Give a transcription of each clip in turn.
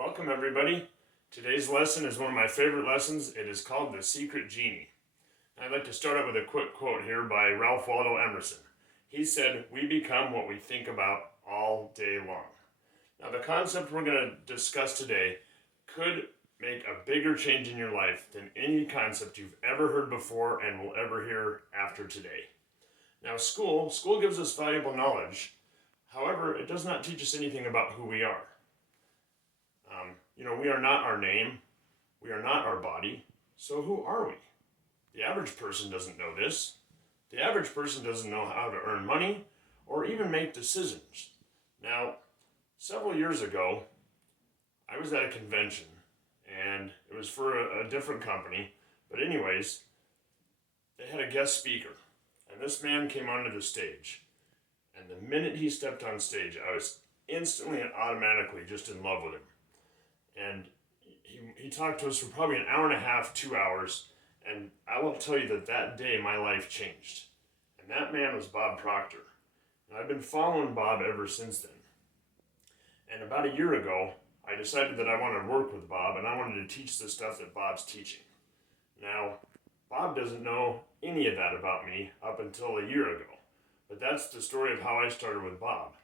Welcome everybody. Today's lesson is one of my favorite lessons. It is called The Secret Genie. I'd like to start out with a quick quote here by Ralph Waldo Emerson. He said, "We become what we think about all day long." Now the concept we're going to discuss today could make a bigger change in your life than any concept you've ever heard before and will ever hear after today. Now school gives us valuable knowledge. However, it does not teach us anything about who we are. We are not our name. We are not our body. So who are we? The average person doesn't know this. The average person doesn't know how to earn money or even make decisions. Now, several years ago, I was at a convention and it was for a different company. But anyways, they had a guest speaker and this man came onto the stage. And the minute he stepped on stage, I was instantly and automatically just in love with him. And he talked to us for probably an hour and a half, 2 hours, and I will tell you that day my life changed. And that man was Bob Proctor. And I've been following Bob ever since then. And about a year ago, I decided that I wanted to work with Bob, and I wanted to teach the stuff that Bob's teaching. Now, Bob doesn't know any of that about me up until a year ago. But that's the story of how I started with Bob.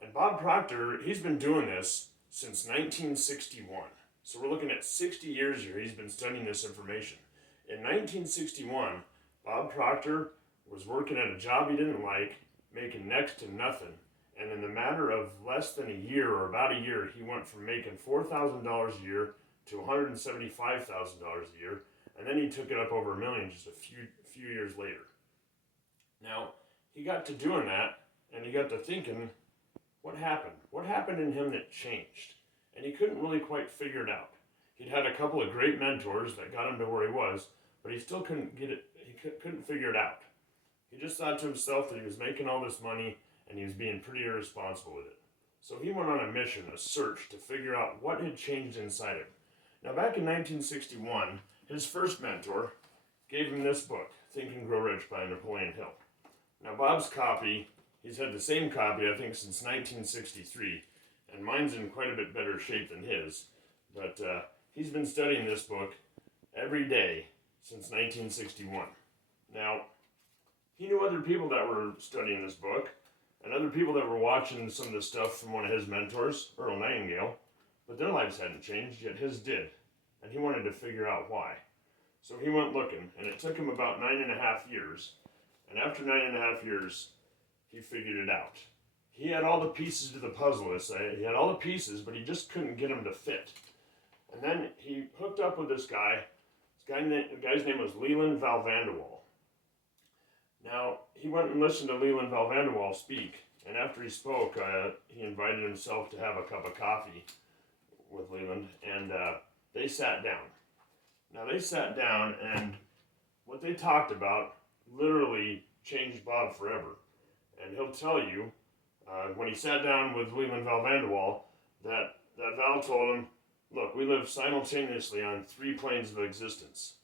And Bob Proctor, he's been doing this since 1961. So we're looking at 60 years here he's been studying this information. In 1961, Bob Proctor was working at a job he didn't like, making next to nothing. And in the matter of less than a year, or about a year, he went from making $4,000 a year to $175,000 a year. And then he took it up over $1 million just a few years later. Now, he got to doing that, and he got to thinking, what happened? What happened in him that changed? And he couldn't really quite figure it out. He'd had a couple of great mentors that got him to where he was, but he still couldn't get it. He couldn't figure it out. He just thought to himself that he was making all this money, and he was being pretty irresponsible with it. So he went on a mission, a search, to figure out what had changed inside him. Now, back in 1961, his first mentor gave him this book, Think and Grow Rich by Napoleon Hill. Now, Bob's copy, he's had the same copy, I think, since 1963, and mine's in quite a bit better shape than his, but he's been studying this book every day since 1961. Now, he knew other people that were studying this book, and other people that were watching some of the stuff from one of his mentors, Earl Nightingale, but their lives hadn't changed, yet his did, and he wanted to figure out why. So he went looking, and it took him about 9.5 years, and after 9.5 years, he figured it out. He had all the pieces to the puzzle, let's say. He had all the pieces, but he just couldn't get them to fit. And then he hooked up with this guy. The guy's name was Leland Val Vanderwall. Now, he went and listened to Leland Val Vanderwall speak, and after he spoke, he invited himself to have a cup of coffee with Leland, and they sat down. Now, they sat down, and what they talked about literally changed Bob forever. And he'll tell you, when he sat down with Leland Val Vanderwall, that Val told him, look, we live simultaneously on 3 planes of existence.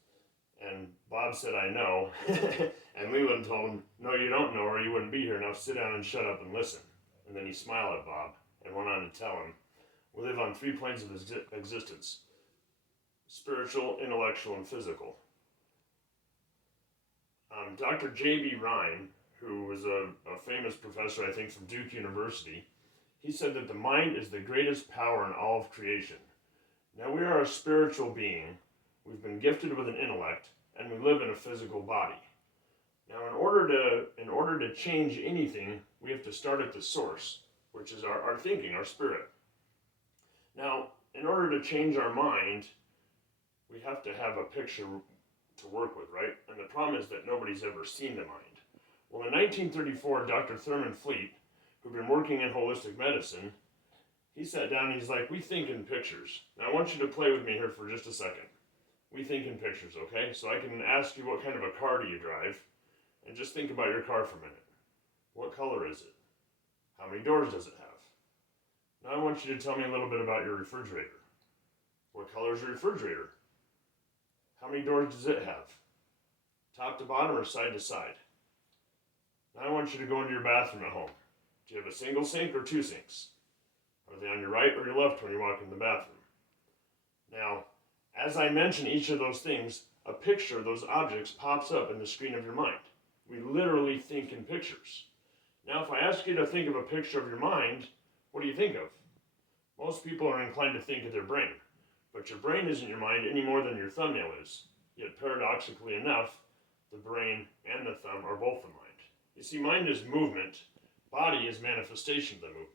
And Bob said, I know. And Leland told him, no, you don't know, or you wouldn't be here. Now sit down and shut up and listen. And then he smiled at Bob and went on to tell him, we live on 3 planes of existence: spiritual, intellectual, and physical. Dr. J.B. Rhine, who was a famous professor, I think, from Duke University, he said that the mind is the greatest power in all of creation. Now, we are a spiritual being. We've been gifted with an intellect, and we live in a physical body. Now, in order to change anything, we have to start at the source, which is our thinking, our spirit. Now, in order to change our mind, we have to have a picture to work with, right? And the problem is that nobody's ever seen the mind. Well, in 1934, Dr. Thurman Fleet, who'd been working in holistic medicine, he sat down and he's like, we think in pictures. Now, I want you to play with me here for just a second. We think in pictures, okay? So I can ask you, what kind of a car do you drive? And just think about your car for a minute. What color is it? How many doors does it have? Now I want you to tell me a little bit about your refrigerator. What color is your refrigerator? How many doors does it have? Top to bottom or side to side? Now I want you to go into your bathroom at home. Do you have a single sink or 2 sinks? Are they on your right or your left when you walk in the bathroom? Now, as I mention each of those things, a picture of those objects pops up in the screen of your mind. We literally think in pictures. Now, if I ask you to think of a picture of your mind, what do you think of? Most people are inclined to think of their brain, but your brain isn't your mind any more than your thumbnail is. Yet, paradoxically enough, the brain and the thumb are both the mind. You see, mind is movement, body is manifestation of the movement.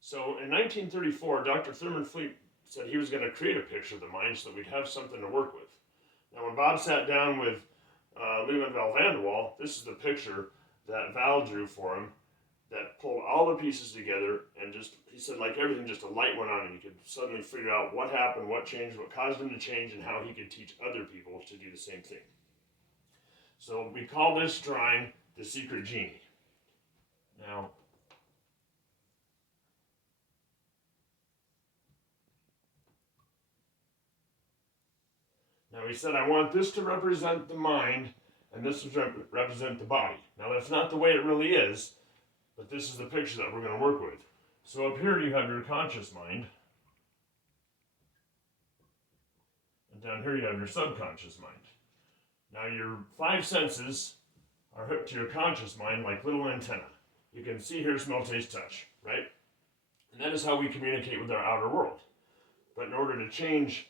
So, in 1934, Dr. Thurman Fleet said he was going to create a picture of the mind so that we'd have something to work with. Now, when Bob sat down with Leland Val Vanderwall, this is the picture that Val drew for him that pulled all the pieces together, and he said, like everything, just a light went on and he could suddenly figure out what happened, what changed, what caused him to change, and how he could teach other people to do the same thing. So we call this drawing the Secret Genie. Now he said, I want this to represent the mind, and this to represent the body. Now that's not the way it really is, but this is the picture that we're going to work with. So up here you have your conscious mind, and down here you have your subconscious mind. Now your five senses are hooked to your conscious mind like little antennae. You can see, hear, smell, taste, touch, right? And that is how we communicate with our outer world. But in order to change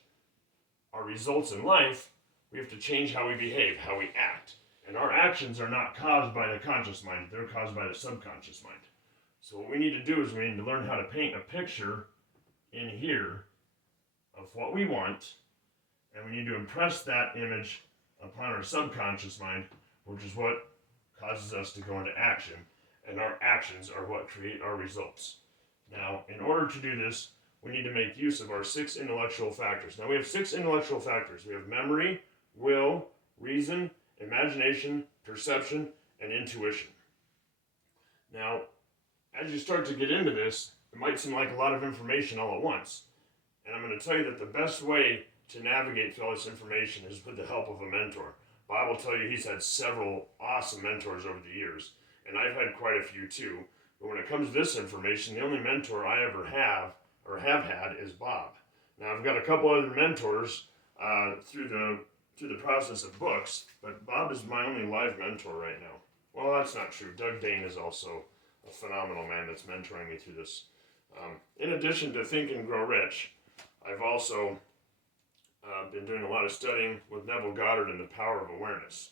our results in life, we have to change how we behave, how we act. And our actions are not caused by the conscious mind, they're caused by the subconscious mind. So what we need to do is we need to learn how to paint a picture in here of what we want, and we need to impress that image upon our subconscious mind, which is what causes us to go into action, and our actions are what create our results. Now, in order to do this, we need to make use of our 6 intellectual factors. Now, we have 6 intellectual factors. We have memory, will, reason, imagination, perception, and intuition. Now, as you start to get into this, it might seem like a lot of information all at once. And I'm going to tell you that the best way to navigate through all this information is with the help of a mentor. Bob will tell you he's had several awesome mentors over the years, and I've had quite a few too. But when it comes to this information, the only mentor I ever have had is Bob. Now I've got a couple other mentors through the process of books, but Bob is my only live mentor right now. Well, that's not true. Doug Dane is also a phenomenal man that's mentoring me through this. In addition to Think and Grow Rich, I've also been doing a lot of studying with Neville Goddard and the power of awareness.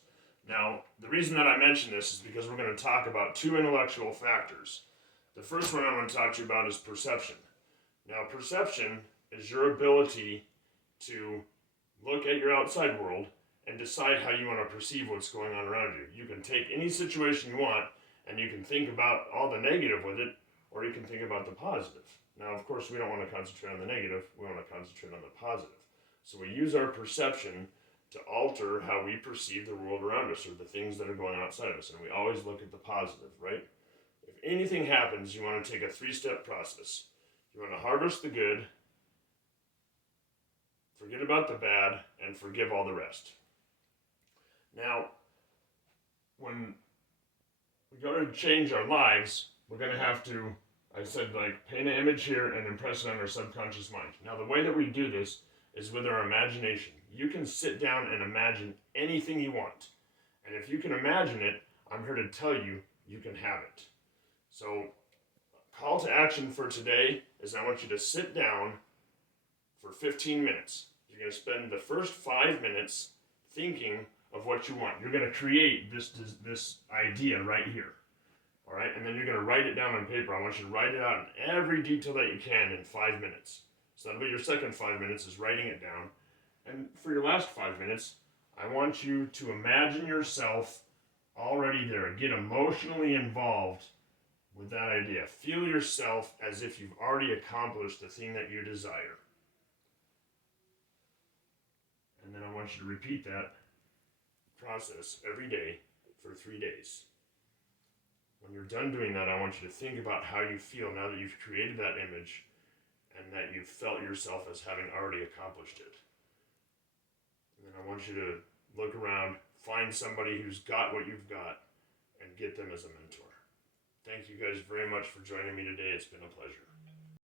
Now, the reason that I mention this is because we're going to talk about 2 intellectual factors. The first one I'm going to talk to you about is perception. Now, perception is your ability to look at your outside world and decide how you want to perceive what's going on around you. You can take any situation you want and you can think about all the negative with it, or you can think about the positive. Now, of course, we don't want to concentrate on the negative, we want to concentrate on the positive. So we use our perception to alter how we perceive the world around us or the things that are going outside of us, and we always look at the positive, right? If anything happens, you want to take a 3-step process. You want to harvest the good, forget about the bad, and forgive all the rest. Now, when we go to change our lives, we're going to have to, I said, paint an image here and impress it on our subconscious mind. Now, the way that we do this is with our imagination. You can sit down and imagine anything you want. And if you can imagine it, I'm here to tell you, you can have it. So, call to action for today is I want you to sit down for 15 minutes. You're going to spend the first 5 minutes thinking of what you want. You're going to create this idea right here. All right? And then you're going to write it down on paper. I want you to write it out in every detail that you can in 5 minutes. So that'll be your second 5 minutes is writing it down. And for your last 5 minutes, I want you to imagine yourself already there. Get emotionally involved with that idea. Feel yourself as if you've already accomplished the thing that you desire. And then I want you to repeat that process every day for 3 days. When you're done doing that, I want you to think about how you feel now that you've created that image and that you've felt yourself as having already accomplished it. And then I want you to look around, find somebody who's got what you've got, and get them as a mentor. Thank you guys very much for joining me today. It's been a pleasure.